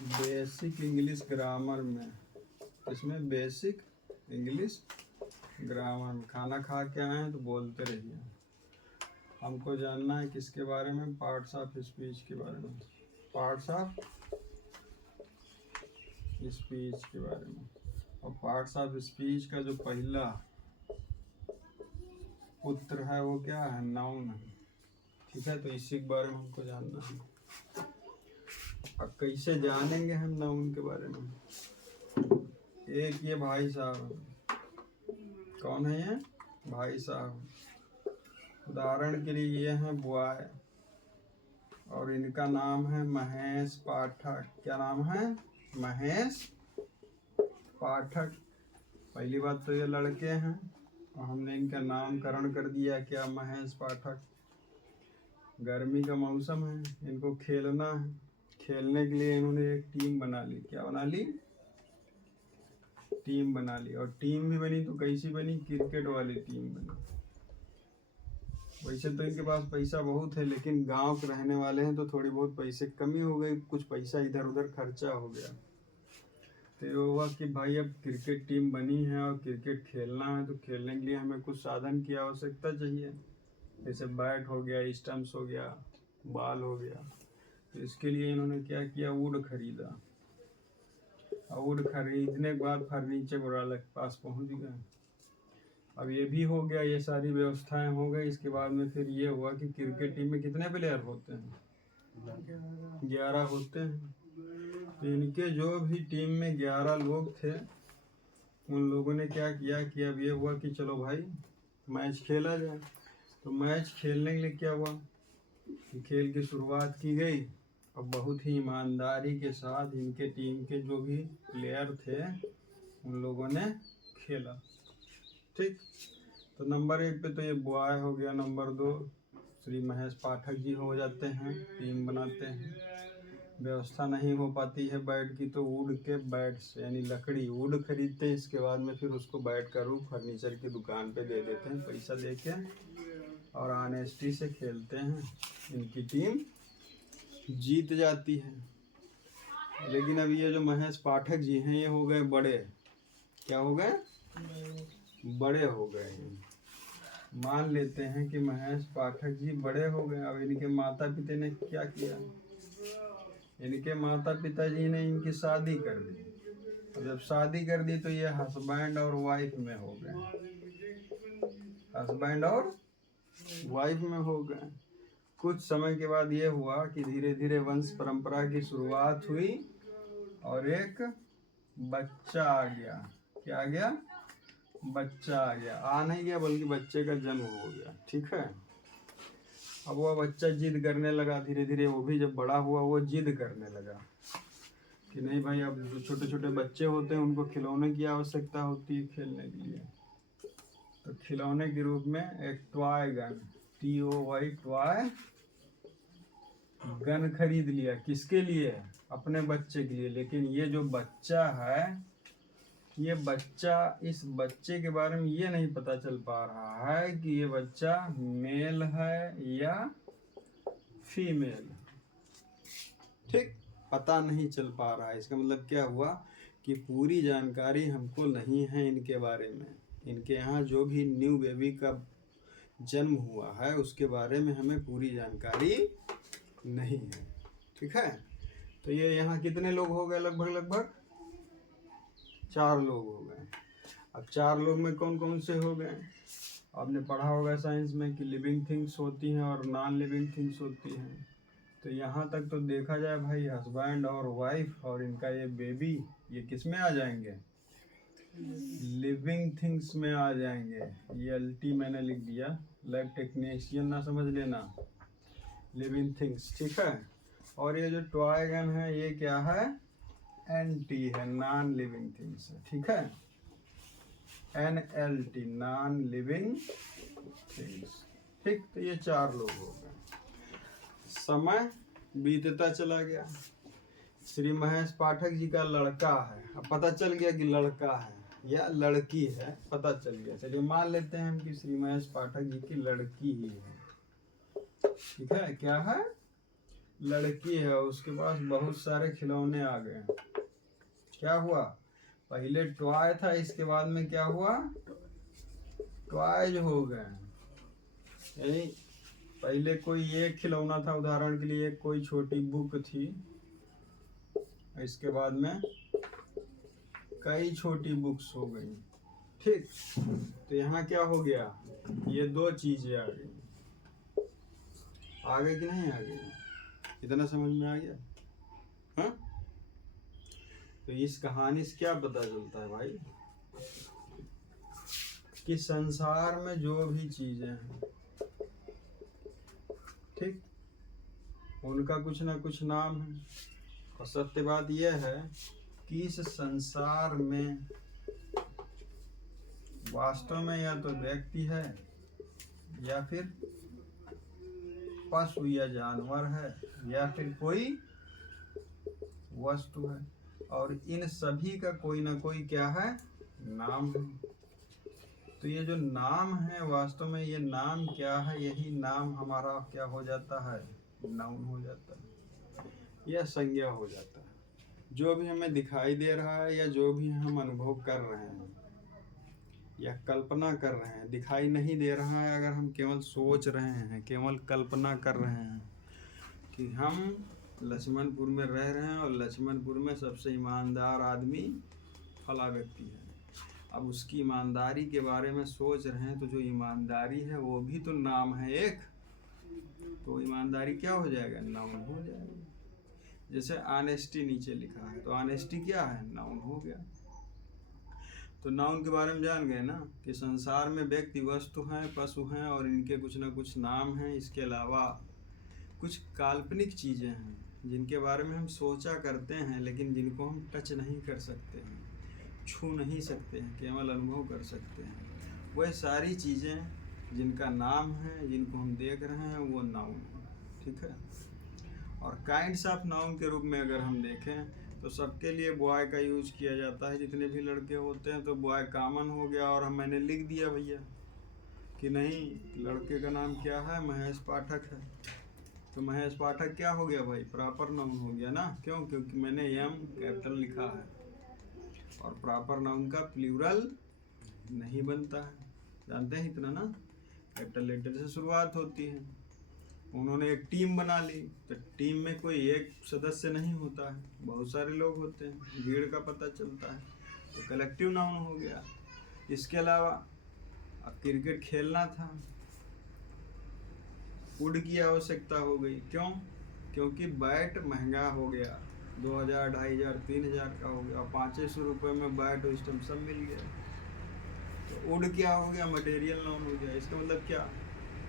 Basic English grammar में, इसमें basic English grammar में खाना खा के आए हैं तो बोलते रहिए। हमको जानना है किसके बारे में, पार्ट्स ऑफ स्पीच के बारे में, पार्ट्स ऑफ स्पीच के बारे में। और पार्ट्स ऑफ स्पीच का जो पहला पुत्र है वो क्या है, नाउन है। ठीक है, तो इसी के बारे में हमको जानना है। अब कैसे जानेंगे हम नाउन के बारे में। एक ये भाई साहब है, कौन है ये, भाई साहब। उदाहरण के लिए ये है बॉय और इनका नाम है महेश पाठक। क्या नाम है, महेश पाठक। पहली बात तो ये लड़के हैं और हमने इनका नामकरण कर दिया क्या, महेश पाठक। गर्मी का मौसम है, इनको खेलना है, खेलने के लिए इन्होंने एक टीम बना ली। क्या बना ली, टीम बना ली। और टीम भी बनी तो कैसी बनी, क्रिकेट वाली टीम बनी। वैसे तो इनके पास पैसा बहुत है, लेकिन गांव के रहने वाले हैं तो थोड़ी बहुत पैसे कमी हो गई, कुछ पैसा इधर उधर खर्चा हो गया। तो ये हुआ कि भाई अब क्रिकेट टीम बनी है और क्रिकेट खेलना है, तो खेलने के लिए हमें कुछ साधन की आवश्यकता चाहिए। जैसे बैट हो गया, स्टम्प्स हो गया, बॉल हो गया। तो इसके लिए इन्होंने क्या किया, वुड खरीदा। और वुड खरीदने के बाद फर्नीचर वाले के पास पहुंच गए। अब ये भी हो गया, ये सारी व्यवस्थाएं हो गई। इसके बाद में फिर ये हुआ कि क्रिकेट टीम में कितने प्लेयर होते हैं, 11 होते हैं। तो इनके जो भी टीम में 11 लोग थे, उन लोगों ने क्या किया कि अब ये हुआ कि चलो भाई मैच खेला जाए। तो मैच खेलने के लिए क्या हुआ कि खेल की शुरुआत की गई और बहुत ही ईमानदारी के साथ इनके टीम के जो भी प्लेयर थे उन लोगों ने खेला। ठीक, तो नंबर 1 पे तो ये बॉय हो गया। नंबर 2 श्री महेश पाठक जी हो जाते हैं, टीम बनाते हैं। व्यवस्था नहीं हो पाती है बैट की तो वुड के बैट से, यानी लकड़ी वुड खरीदते हैं। इसके बाद में फिर उसको बैट का रूप फर्नीचर की दुकान पे दे देते हैं पैसा दे के, और ऑनेस्टी से खेलते हैं। इनकी टीम जीत जाती है। लेकिन अब ये जो महेश पाठक जी हैं ये हो गए बड़े। क्या हो गए, बड़े हो गए हैं। मान लेते हैं कि महेश पाठक जी बड़े हो गए। अब इनके माता पिता ने क्या किया, इनके माता पिताजी ने इनकी शादी कर दी। और जब शादी कर दी तो ये हस्बैंड और वाइफ में हो गए, हस्बैंड और वाइफ में हो गए। कुछ समय के बाद ये हुआ कि धीरे धीरे वंश परंपरा की शुरुआत हुई और एक बच्चा आ गया। क्या आ गया, बच्चा आ गया। आ नहीं गया बल्कि बच्चे का जन्म हो गया। ठीक है, अब वह बच्चा जिद करने लगा धीरे धीरे। वो भी जब बड़ा हुआ वो जिद करने लगा कि नहीं भाई, अब जो छोटे छोटे बच्चे होते हैं उनको खिलौने की आवश्यकता होती है खेलने के लिए। तो खिलौने के रूप में एक toy gun, TOY toy gun खरीद लिया। किसके लिए, अपने बच्चे के लिए। लेकिन ये जो बच्चा है, ये बच्चा, इस बच्चे के बारे में ये नहीं पता चल पा रहा है कि ये बच्चा मेल है या फीमेल। ठीक, पता नहीं चल पा रहा है। इसका मतलब क्या हुआ कि पूरी जानकारी हमको नहीं है इनके बारे में। इनके यहाँ जो भी न्यू बेबी का जन्म हुआ है उसके बारे में हमें पूरी जानकारी नहीं है। ठीक है, तो ये यहाँ कितने लोग हो गए, लगभग 4 लोग हो गए। अब 4 लोग में कौन कौन से हो गए, आपने पढ़ा होगा साइंस में कि लिविंग थिंग्स होती हैं और नॉन लिविंग थिंग्स होती हैं। तो यहाँ तक तो देखा जाए भाई, हस्बैंड और वाइफ और इनका ये बेबी, ये किस में आ जाएंगे, लिविंग थिंग्स में आ जाएंगे। ये LT मैंने लिख दिया, लैब टेक्नीशियन ना समझ लेना, लिविंग थिंग्स। ठीक है, और ये जो टॉय गन है ये क्या है, NT है, नॉन लिविंग थिंग्स है। ठीक है, NLT, नॉन लिविंग थिंग्स। ठीक, तो ये 4 लोग हो गए। समय बीतता चला गया। श्री महेश पाठक जी का लड़का है। अब पता चल गया कि लड़का है या लड़की है, पता चल गया। चलिए मान लेते हैं हम कि श्री महेश पाठक जी की लड़की ही है। ठीक है, क्या है, लड़की है, उसके पास बहुत सारे खिलौने आ गए। क्या हुआ, पहले टॉय था, इसके बाद में क्या हुआ, टॉयज हो गए। यानी पहले कोई एक खिलौना था, उदाहरण के लिए कोई छोटी बुक थी, इसके बाद में कई छोटी बुक्स हो गई। ठीक, तो यहाँ क्या हो गया, ये दो चीजें आ गई। आ गई कि नहीं आ गई, इतना समझ में आ गया? हाँ, तो इस कहानी से क्या पता चलता है भाई, कि संसार में जो भी चीजें हैं, ठीक, उनका कुछ ना कुछ नाम है। और सत्य बात यह है कि इस संसार में वास्तव में या तो व्यक्ति है, या फिर पशु या जानवर है, या फिर कोई वस्तु है, और इन सभी का कोई ना कोई क्या है, नाम है। तो ये जो नाम है, वास्तव में ये नाम क्या है, यही नाम हमारा क्या हो जाता है, नाउन हो जाता है, यह संज्ञा हो जाता है। जो भी हमें दिखाई दे रहा है, या जो भी हम अनुभव कर रहे हैं, या कल्पना कर रहे हैं, दिखाई नहीं दे रहा है, अगर हम केवल सोच रहे हैं, केवल कल्पना कर रहे हैं कि हम लक्ष्मणपुर में रह रहे हैं और लक्ष्मणपुर में सबसे ईमानदार आदमी फला व्यक्ति है, अब उसकी ईमानदारी के बारे में सोच रहे हैं, तो जो ईमानदारी है वो भी तो नाम है एक, तो ईमानदारी क्या हो जाएगा, नाउन हो जाएगा। जैसे ऑनेस्टी नीचे लिखा है, तो ऑनेस्टी क्या है, नाउन हो गया। तो नाउन के बारे में जान गए ना, कि संसार में व्यक्ति, वस्तु हैं, पशु हैं, और इनके कुछ ना कुछ नाम हैं। इसके अलावा कुछ काल्पनिक चीज़ें हैं जिनके बारे में हम सोचा करते हैं, लेकिन जिनको हम टच नहीं कर सकते हैं, छू नहीं सकते हैं, केवल अनुभव कर सकते हैं। वह सारी चीज़ें जिनका नाम है, जिनको हम देख रहे हैं, वो नाउन है। ठीक है, और काइंड्स ऑफ नाउन के रूप में अगर हम देखें तो सबके लिए बॉय का यूज किया जाता है, जितने भी लड़के होते हैं, तो बॉय कॉमन हो गया। और मैंने लिख दिया भैया कि नहीं, लड़के का नाम क्या है, महेश पाठक है, तो महेश पाठक क्या हो गया भाई, प्रॉपर नाउन हो गया ना। क्यों, क्योंकि मैंने एम कैपिटल लिखा है, और प्रॉपर नाउन का प्लूरल नहीं बनता है, जानते हैं इतना ना, कैपिटल लेटर से शुरुआत होती है। उन्होंने एक टीम बना ली, तो टीम में कोई एक सदस्य नहीं होता है, बहुत सारे लोग होते हैं, भीड़ का पता चलता है, तो कलेक्टिव नाउन हो गया। इसके अलावा अब क्रिकेट खेलना था, वुड की आवश्यकता हो गई। क्यों, क्योंकि बैट महंगा हो गया, 2000, 2500, 3000 का हो गया, 500 रुपये में बैट और स्टम्प सब मिल गया। तो वुड क्या हो गया, मटेरियल नाउन हो गया। इसका मतलब क्या,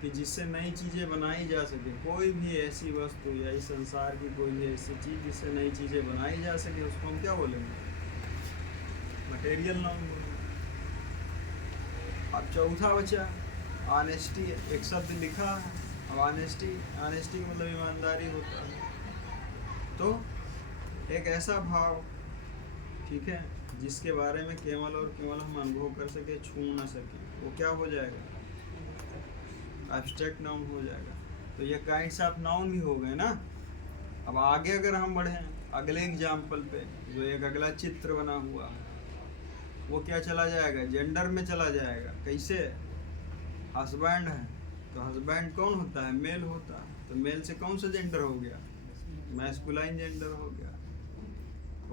कि जिससे नई चीज़ें बनाई जा सके, कोई भी ऐसी वस्तु या इस संसार की कोई भी ऐसी चीज़ जिससे नई चीज़ें बनाई जा सके, उसको हम क्या बोलेंगे, मटेरियल नाउन बोलेंगे। अब चौथा बचा ऑनेस्टी, एक शब्द लिखा है। अब ऑनेस्टी का मतलब ईमानदारी होता है। तो एक ऐसा भाव, ठीक है, जिसके बारे में केवल और केवल हम अनुभव कर सके, छू ना सके, वो क्या हो जाएगा, एब्स्ट्रैक्ट नाउन हो जाएगा। तो ये काइंड्स ऑफ नाउन भी हो गए ना। अब आगे अगर हम बढ़ें अगले एग्जाम्पल पे, जो एक अगला चित्र बना हुआ है, वो क्या चला जाएगा, जेंडर में चला जाएगा। कैसे, हस्बैंड है, तो हस्बैंड कौन होता है, मेल होता है, तो मेल से कौन सा जेंडर हो गया, मैस्कुलाइन जेंडर हो गया।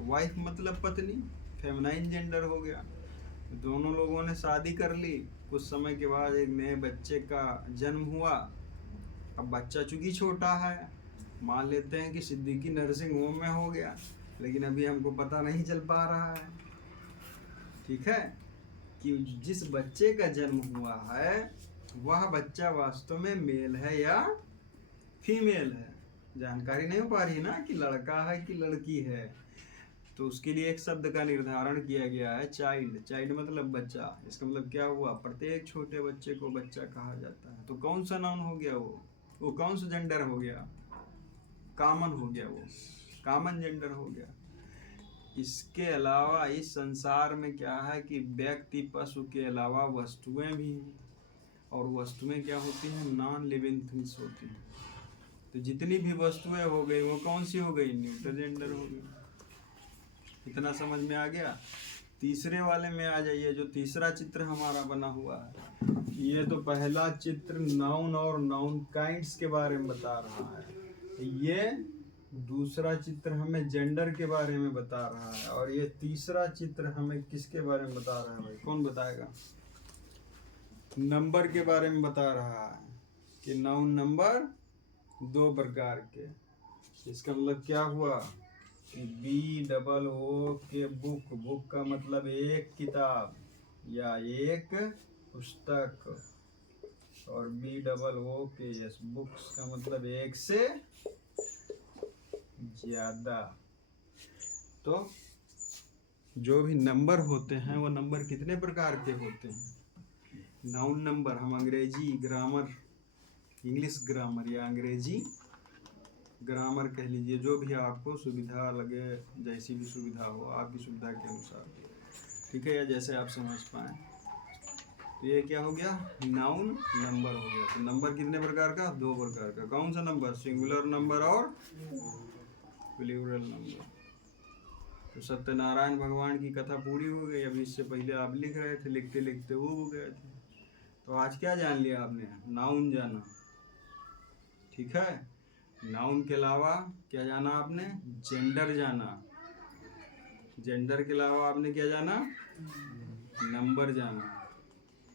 वाइफ मतलब पत्नी, फेमिनाइन जेंडर हो गया। दोनों लोगों ने शादी कर ली, कुछ समय के बाद एक नए बच्चे का जन्म हुआ। अब बच्चा चूंकि छोटा है, मान लेते हैं कि सिद्दीकी नर्सिंग होम में हो गया, लेकिन अभी हमको पता नहीं चल पा रहा है, ठीक है, कि जिस बच्चे का जन्म हुआ है वह बच्चा वास्तव में मेल है या फीमेल है। जानकारी नहीं हो पा रही ना कि लड़का है कि लड़की है। तो उसके लिए एक शब्द का निर्धारण किया गया है, चाइल्ड। चाइल्ड मतलब बच्चा। इसका मतलब क्या हुआ, प्रत्येक छोटे बच्चे को बच्चा कहा जाता है। तो कौन सा नाउन हो गया, वो कौन सा जेंडर हो गया, कॉमन हो गया, वो कॉमन जेंडर हो गया। इसके अलावा इस संसार में क्या है कि व्यक्ति, पशु के अलावा वस्तुएं भी हैं, और वस्तुएं क्या होती हैं, नॉन लिविंग थिंग्स होती हैं। तो जितनी भी वस्तुएं हो गई वो कौन सी हो गई, न्यूट्रल जेंडर हो गई। इतना समझ में आ गया। तीसरे वाले में आ जाइए, जो तीसरा चित्र हमारा बना हुआ है, ये तो पहला चित्र नाउन और नाउन काइंड्स के बारे में बता रहा है, ये दूसरा चित्र हमें जेंडर के बारे में बता रहा है, और ये तीसरा चित्र हमें किसके बारे में बता रहा है भाई, कौन बताएगा? नंबर के बारे में बता रहा है कि नाउन नंबर 2 प्रकार के। इसका मतलब क्या हुआ कि BOO के बुक, बुक का मतलब एक किताब या एक पुस्तक, और BOO के यस बुक्स का मतलब एक से ज्यादा। तो जो भी नंबर होते हैं वो नंबर कितने प्रकार के होते हैं? नाउन नंबर हम अंग्रेजी ग्रामर, इंग्लिश ग्रामर या अंग्रेजी ग्रामर कह लीजिए, जो भी आपको सुविधा लगे, जैसी भी सुविधा हो आपकी सुविधा के अनुसार, ठीक है, या जैसे आप समझ पाए। तो ये क्या हो गया, नाउन नंबर हो गया। तो नंबर कितने प्रकार का, 2 प्रकार का। कौन सा नंबर, सिंगुलर नंबर और प्लूरल नंबर। तो सत्यनारायण भगवान की कथा पूरी हो गई। अभी इससे पहले आप लिख रहे थे, लिखते लिखते वो हो गए थे। तो आज क्या जान लिया आपने, नाउन जाना, ठीक है। नाउन के अलावा क्या जाना आपने, जेंडर जाना। जेंडर के अलावा आपने क्या जाना, नंबर जाना,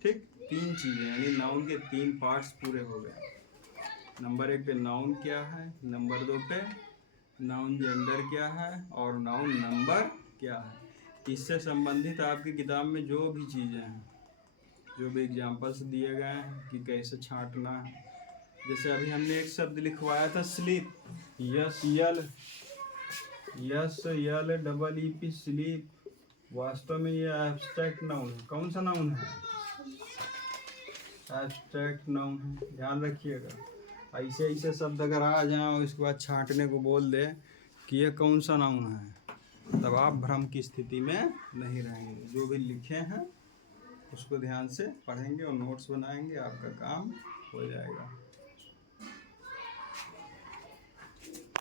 ठीक। 3 चीजें, यानी नाउन के 3 पार्ट्स पूरे हो गए। नंबर 1 पे नाउन क्या है, नंबर 2 पे नाउन जेंडर क्या है, और नाउन नंबर क्या है। इससे संबंधित आपकी किताब में जो भी चीज़ें हैं, जो भी एग्जाम्पल्स दिए गए हैं कि कैसे छांटना है। जैसे अभी हमने एक शब्द लिखवाया था स्लीप, SLEEP स्लीप। वास्तव में ये एब्स्ट्रैक्ट नाउन है। कौन सा नाउन है, एब्स्ट्रैक्ट नाउन है, ध्यान रखिएगा। ऐसे ऐसे शब्द अगर आ जाएं और इसके बाद छांटने को बोल दे कि ये कौन सा नाउन है, तब आप भ्रम की स्थिति में नहीं रहेंगे। जो भी लिखे हैं उसको ध्यान से पढ़ेंगे और नोट्स बनाएंगे, आपका काम हो जाएगा।